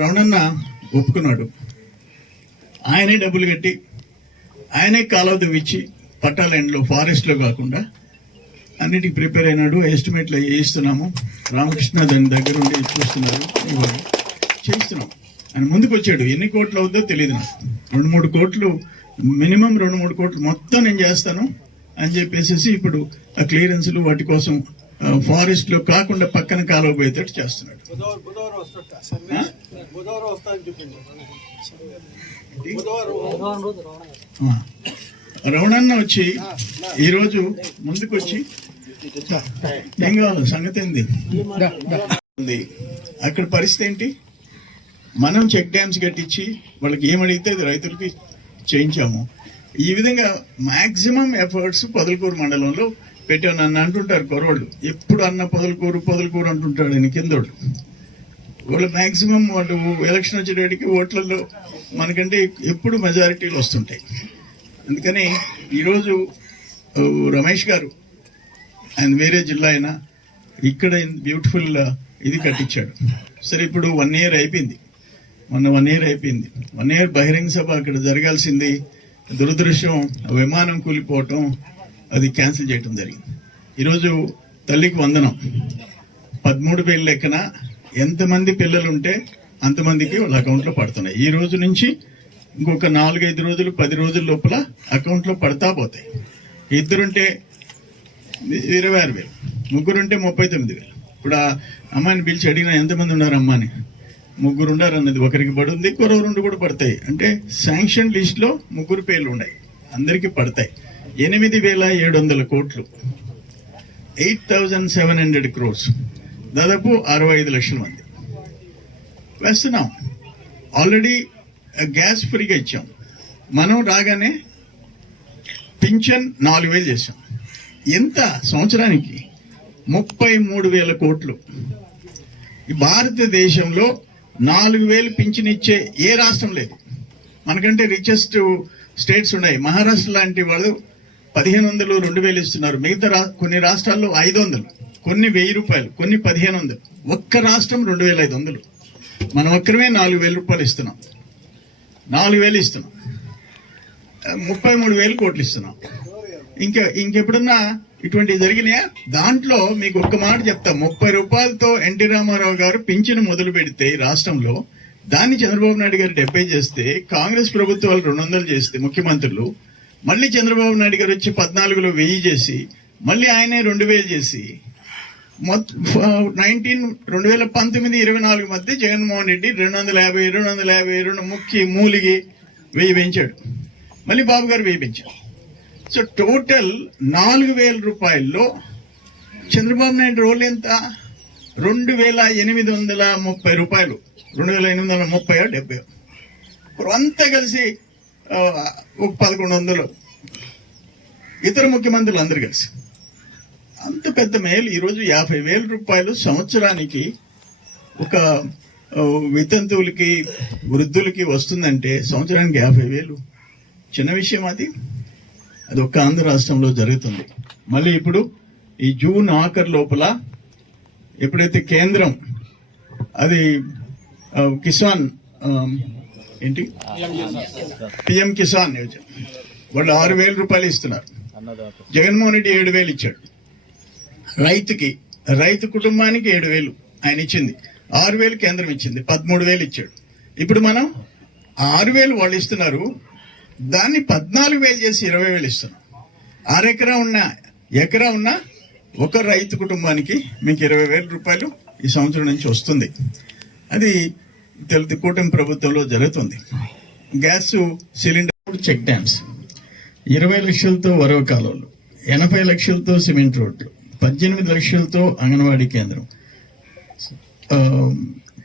రమణన్న ఒప్పుకున్నాడు. ఆయనే డబ్బులు కట్టి ఆయనే కాలువ తవ్వించి పట్టాలెండ్లో ఫారెస్ట్లో కాకుండా అన్నిటికి ప్రిపేర్ అయినాడు. ఎస్టిమేట్లు వేయిస్తున్నాము. రామకృష్ణ దాని దగ్గర ఉండి చూస్తున్నారు, చేస్తున్నాం. ఆయన ముందుకు వచ్చాడు. ఎన్ని కోట్లు అవుద్దో తెలియదు నాకు. 2-3 కోట్లు మినిమం, 2-3 కోట్లు మొత్తం నేను చేస్తాను అని చెప్పేసి ఇప్పుడు ఆ క్లియరెన్స్లు వాటి కోసం ఫారెస్ట్ లో కాకుండా పక్కన కాలువ పోయేటట్టు చేస్తున్నాడు. రమణన్న వచ్చి ఈరోజు ముందుకు వచ్చి ఏం కావాలి సంగతి ఏంది, అక్కడ పరిస్థితి ఏంటి? మనం చెక్ డ్యామ్స్ కట్టించి వాళ్ళకి ఏమడిగితే అది రైతులకి చేయించాము. ఈ విధంగా మాక్సిమం ఎఫర్ట్స్ పొదలకూరు మండలంలో పెట్టాను. నన్ను అంటుంటారు కుర్రోళ్ళు, ఎప్పుడు అన్న పొదలకూరు అంటుంటాడు ఆయన కిందోళ్ళు. వాళ్ళు మాక్సిమం వాళ్ళు ఎలక్షన్ వచ్చేటప్పటికి ఓట్లలో మనకంటే ఎప్పుడు మెజారిటీలు వస్తుంటాయి. అందుకని ఈరోజు రమేష్ గారు, ఆయన వేరే జిల్లా అయినా ఇక్కడ బ్యూటిఫుల్ ఇది కట్టించాడు. సరే, ఇప్పుడు 1 year అయిపోయింది. మొన్న 1 year అయిపోయింది. 1 year బహిరంగ సభ అక్కడ జరగాల్సింది. దురదృష్టం, విమానం కూలిపోవటం, అది క్యాన్సిల్ చేయటం జరిగింది. ఈరోజు తల్లికి వందనం. 13,000 లెక్కన ఎంతమంది పిల్లలు ఉంటే అంతమందికి వాళ్ళ అకౌంట్లో పడుతున్నాయి. ఈ రోజు నుంచి ఇంకొక 4-5 రోజులు, 10 రోజుల లోపల అకౌంట్లో పడతా పోతాయి. 2 ఉంటే 26,000, 3 ఉంటే 39,000. ఇప్పుడు ఆ అమ్మాయిని పిలిచి అడిగినా ఎంతమంది ఉన్నారు అమ్మాని, 3 ఉన్నారు అన్నది. ఒకరికి పడుంది, కొరవ 2 కూడా పడతాయి. అంటే శాంక్షన్ లిస్ట్ లో 3 పేర్లు ఉన్నాయి, అందరికి పడతాయి. 8,700 కోట్లు, 8,700 crores, దాదాపు 65 లక్షల మంది వేస్తున్నాం. ఆల్రెడీ గ్యాస్ ఫ్రీగా ఇచ్చాం. మనం రాగానే పింఛన్ 4,000 చేశాం. ఎంత సంవత్సరానికి? 33,000 కోట్లు. ఈ భారతదేశంలో 4,000 పింఛన్ ఇచ్చే ఏ రాష్ట్రం లేదు. మనకంటే రిచెస్ట్ స్టేట్స్ ఉన్నాయి. మహారాష్ట్ర లాంటి వాళ్ళు 1,500, 2,000 ఇస్తున్నారు. మిగతా కొన్ని రాష్ట్రాల్లో 500, కొన్ని 1,000 రూపాయలు, కొన్ని 1,500. ఒక్క రాష్ట్రం 2,500. మనం ఒక్కరమే 4,000 రూపాయలు ఇస్తున్నాం. 4,000 ఇస్తున్నాం, 33,000 కోట్లు ఇస్తున్నాం. ఇంకెప్పుడన్నా ఇటువంటివి జరిగినాయా? దాంట్లో మీకు ఒక్క మాట చెప్తా. 30 రూపాయలతో ఎన్టీ రామారావు గారు పింఛను మొదలు పెడితే రాష్ట్రంలో, దాన్ని చంద్రబాబు నాయుడు గారు 70 చేస్తే, కాంగ్రెస్ ప్రభుత్వాలు 200 చేస్తే ముఖ్యమంత్రులు, మళ్ళీ చంద్రబాబు నాయుడు గారు వచ్చి 14లో 1000 చేసి, మళ్ళీ ఆయనే 2,000 చేసి, 2019-24 మధ్య జగన్మోహన్ రెడ్డి 250 ముక్కి మూలిగి 1000 పెంచాడు. మళ్ళీ బాబు గారు 1000 పెంచారు. సో టోటల్ 4,000 రూపాయల్లో చంద్రబాబు నాయుడు రోల్ ఎంత? 2,830 రూపాయలు. 2,830 70. అంతా కలిసి ఒక 1,100. ఇతర ముఖ్యమంత్రులు అందరు కలిసి అంత పెద్ద మేలు. ఈరోజు 50,000 రూపాయలు సంవత్సరానికి ఒక వితంతువులకి, వృద్ధులకి వస్తుందంటే సంవత్సరానికి 50,000 చిన్న విషయం అది. అది ఒక్క ఆంధ్ర రాష్ట్రంలో జరుగుతుంది. మళ్ళీ ఇప్పుడు ఈ జూన్ ఆఖరు లోపల ఎప్పుడైతే కేంద్రం అది కిసాన్ ఏంటి పిఎం కిసాన్ యోజన, వాళ్ళు 6,000 రూపాయలు ఇస్తున్నారు. జగన్మోహన్ రెడ్డి 7,000 ఇచ్చాడు రైతుకి. రైతు కుటుంబానికి 7,000 ఆయన ఇచ్చింది. 6,000 కేంద్రం ఇచ్చింది, 13,000 ఇచ్చాడు. ఇప్పుడు మనం 6,000 వాళ్ళు ఇస్తున్నారు, దాన్ని 14,000 చేసి 20,000 ఇస్తున్నాం. 6 ఎకరా ఉన్న ఒక రైతు కుటుంబానికి మీకు 20,000 రూపాయలు ఈ సంవత్సరం నుంచి వస్తుంది. అది తెలుగు కూటమి ప్రభుత్వంలో జరుగుతుంది. గ్యాస్ సిలిండర్, చెక్ డ్యామ్స్, 20 లక్షలతో వరవ కాలువలు, 80 లక్షలతో సిమెంట్ రోడ్లు, 18 లక్షలతో అంగన్వాడీ కేంద్రం,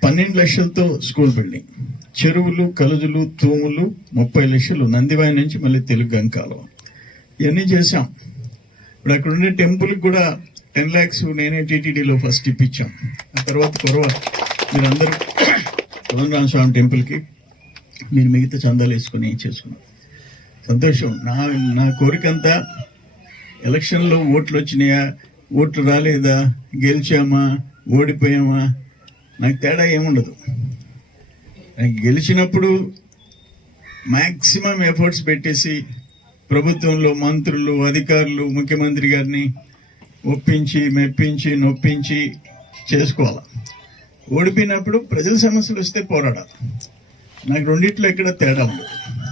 12 లక్షలతో స్కూల్ బిల్డింగ్, చెరువులు, కలుజులు, తూములు 30 లక్షలు, నందివాయి నుంచి మళ్ళీ తెలుగు గంకాలం, ఇవన్నీ చేశాం. ఇప్పుడు అక్కడ ఉండే టెంపుల్కి కూడా 10 lakhs నేనే టీటీడీలో ఫస్ట్ ఇప్పించాం. ఆ తర్వాత మీరందరూ కోదండరామస్వామి టెంపుల్కి మీరు మిగతా చందాలు వేసుకుని చేసుకున్నాం. సంతోషం. నా కోరికంతా ఎలక్షన్లో ఓట్లు వచ్చినాయా, ఓట్లు రాలేదా, గెలిచామా, ఓడిపోయామా, నాకు తేడా ఏముండదు. గెలిచినప్పుడు మ్యాక్సిమం ఎఫర్ట్స్ పెట్టేసి ప్రభుత్వంలో మంత్రులు, అధికారులు, ముఖ్యమంత్రి గారిని ఒప్పించి, మెప్పించి, నొప్పించి చేసుకోవాలి. ఓడిపోయినప్పుడు ప్రజల సమస్యలు వస్తే పోరాడాలి. నాకు రెండిట్లో ఎక్కడ తేడా ఉండదు.